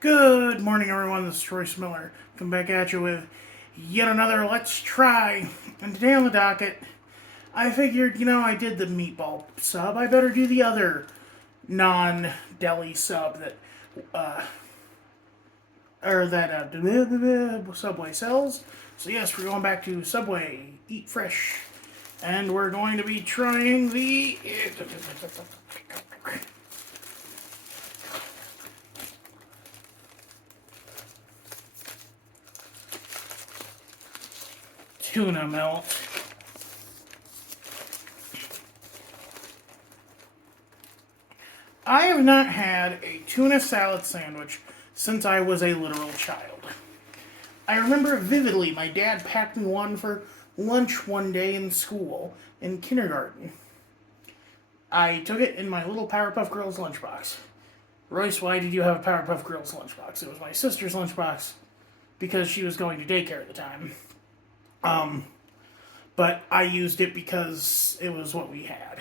Good morning, everyone. This is Royce Miller. Come back at you with yet another Let's Try. And today on the docket, I figured, I did the meatball sub. I better do the other non-deli sub that Subway sells. So yes, we're going back to Subway. Eat fresh, and we're going to be trying the tuna melt. I have not had a tuna salad sandwich since I was a literal child. I remember vividly my dad packed me one for lunch one day in school in kindergarten. I took it in my little Powerpuff Girls lunchbox. Royce, why did you have a Powerpuff Girls lunchbox? It was my sister's lunchbox because she was going to daycare at the time. But I used it because it was what we had.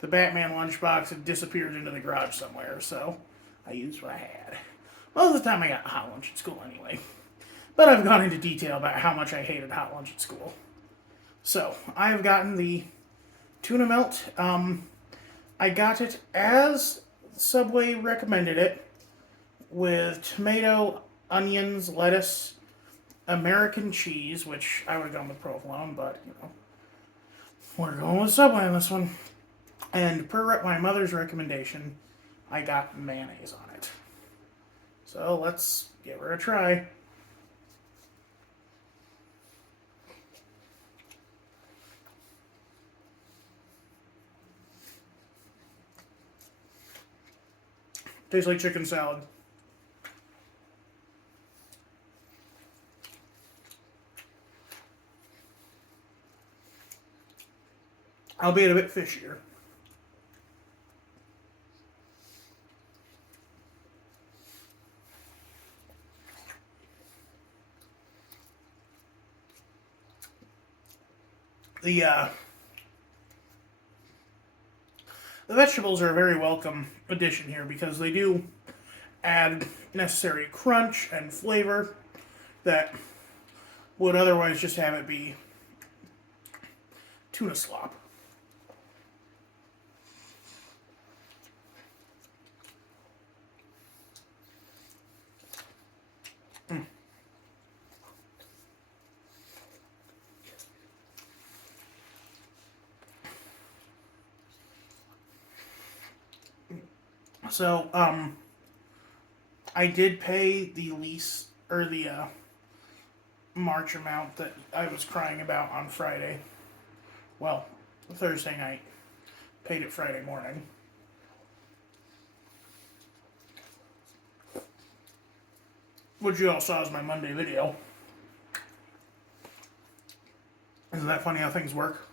The Batman lunchbox had disappeared into the garage somewhere, so I used what I had. Most of the time I got hot lunch at school anyway. But I've gone into detail about how much I hated hot lunch at school. So, I have gotten the tuna melt. I got it as Subway recommended it, with tomato, onions, lettuce, American cheese, which I would have gone with provolone, but, we're going with Subway on this one. And per my mother's recommendation, I got mayonnaise on it. So let's give her a try. Tastes like chicken salad. Albeit a bit fishier. The vegetables are a very welcome addition here because they do add necessary crunch and flavor that would otherwise just have it be tuna slop. So, I did pay the lease or the March amount that I was crying about on Friday. Well, Thursday night. Paid it Friday morning. Which you all saw as my Monday video. Isn't that funny how things work?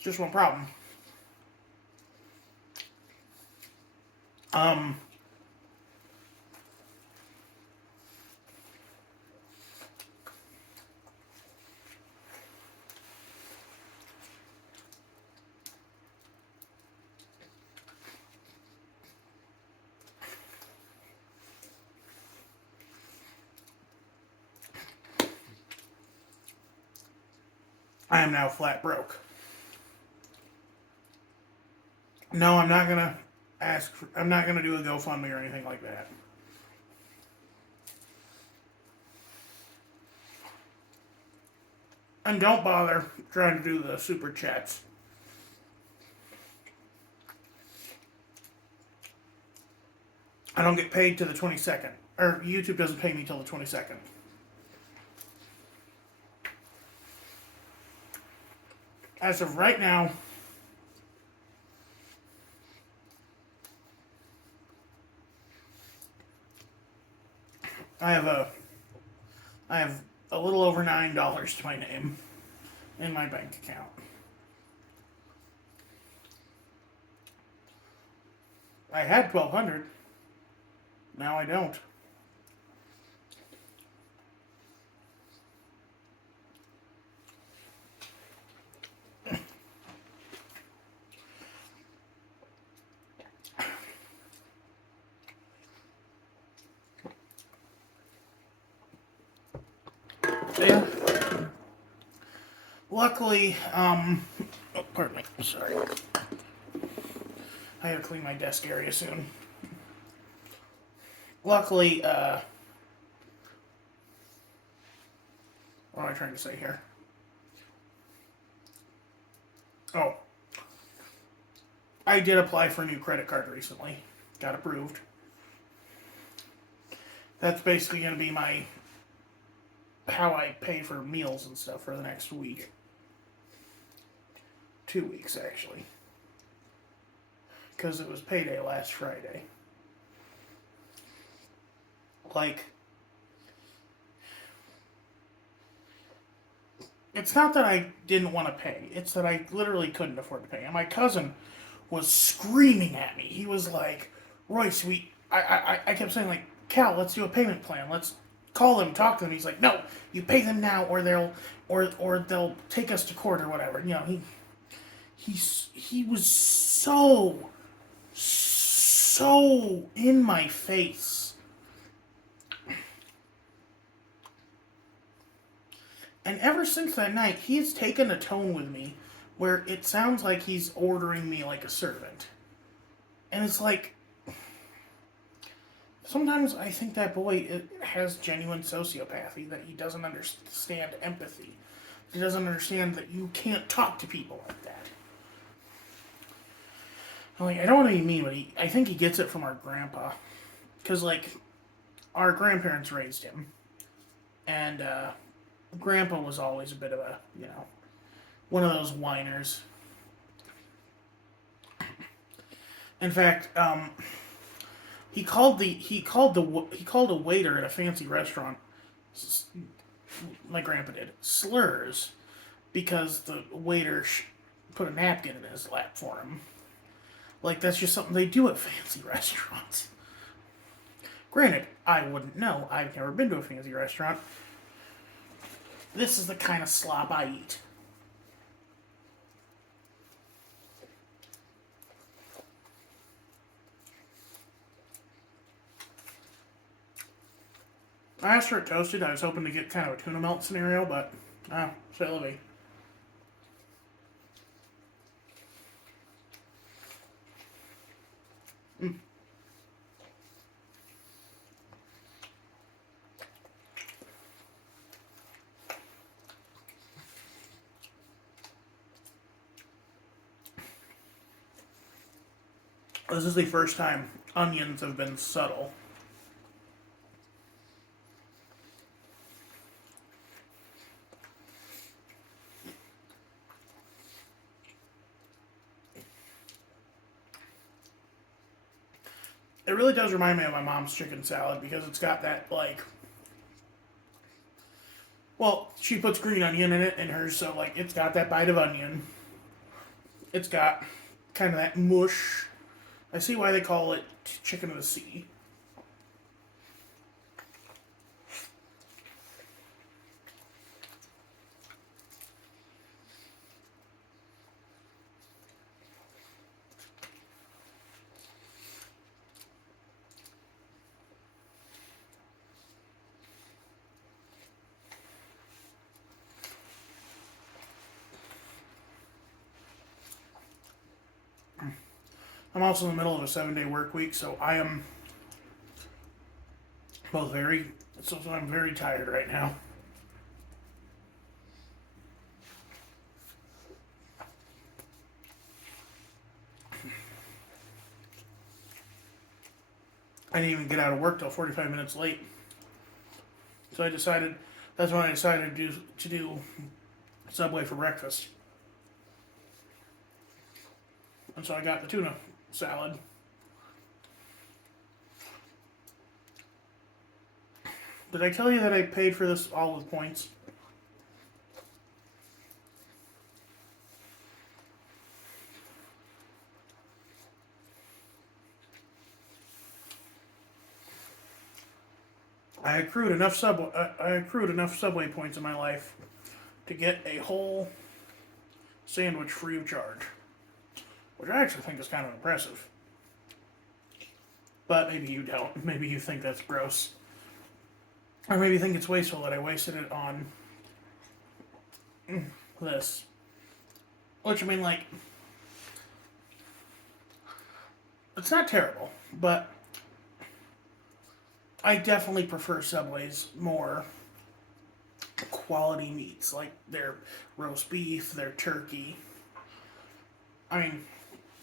Just one problem. Um, I am now flat broke. No, I'm not gonna I'm not gonna do a GoFundMe or anything like that. And don't bother trying to do the super chats. I don't get paid to the 22nd. Or YouTube doesn't pay me till the 22nd. As of right now, I have a little over $9 to my name in my bank account. I had 1,200. Now I don't. luckily, oh, pardon me, sorry. I gotta clean my desk area soon. Luckily, what am I trying to say here? Oh, I did apply for a new credit card recently. Got approved. That's basically going to be how I pay for meals and stuff for the next week. 2 weeks, actually. Because it was payday last Friday. Like, it's not that I didn't want to pay. It's that I literally couldn't afford to pay. And my cousin was screaming at me. He was like, Royce, I kept saying, like, Cal, let's do a payment plan. Let's call them, talk to them. He's like, no, you pay them now, or they'll take us to court or whatever. You know, he was so in my face. And ever since that night, he has taken a tone with me where it sounds like he's ordering me like a servant. And it's like, sometimes I think that boy has genuine sociopathy, that he doesn't understand empathy. He doesn't understand that you can't talk to people like that. Like, I don't want to be mean, but I think he gets it from our grandpa. Because, like, our grandparents raised him. And, grandpa was always a bit of a, one of those whiners. In fact, he called a waiter at a fancy restaurant, my grandpa did, slurs, because the waiter put a napkin in his lap for him. Like, that's just something they do at fancy restaurants. Granted, I wouldn't know. I've never been to a fancy restaurant. This is the kind of slop I eat. I asked for it toasted. I was hoping to get kind of a tuna melt scenario, but, c'est la vie. This is the first time onions have been subtle. It really does remind me of my mom's chicken salad because it's got that, like, well, she puts green onion in it in hers, so, like, it's got that bite of onion. It's got kind of that mush. I see why they call it chicken of the sea. I'm also in the middle of a 7-day work week, so I am both I'm very tired right now. I didn't even get out of work till 45 minutes late. So that's when I decided to do Subway for breakfast. And so I got the tuna salad. Did I tell you that I paid for this all with points? I accrued enough Subway points in my life to get a whole sandwich free of charge, which I actually think is kind of impressive. But maybe you don't. Maybe you think that's gross. Or maybe you think it's wasteful that I wasted it on this. Which, I mean, like, it's not terrible, but I definitely prefer Subway's more quality meats, like their roast beef, their turkey. I mean,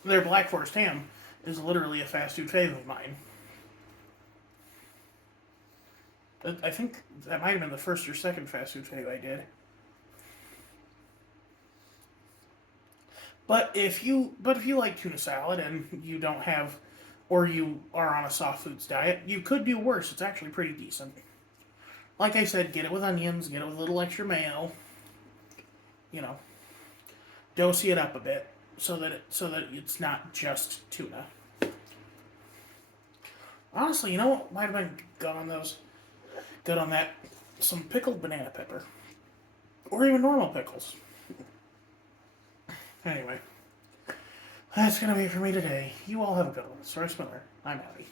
their Black Forest ham is literally a fast food fave of mine. I think that might have been the first or second fast food fave I did. But if you like tuna salad and you don't have, or you are on a soft foods diet, you could do worse. It's actually pretty decent. Like I said, get it with onions, get it with a little extra mayo. You know, dose it up a bit so that it's not just tuna. Honestly, you know what might have been good on those? Good on that? Some pickled banana pepper, or even normal pickles. Anyway, that's gonna be it for me today. You all have a good one. It's Royce Miller. I'm Abby.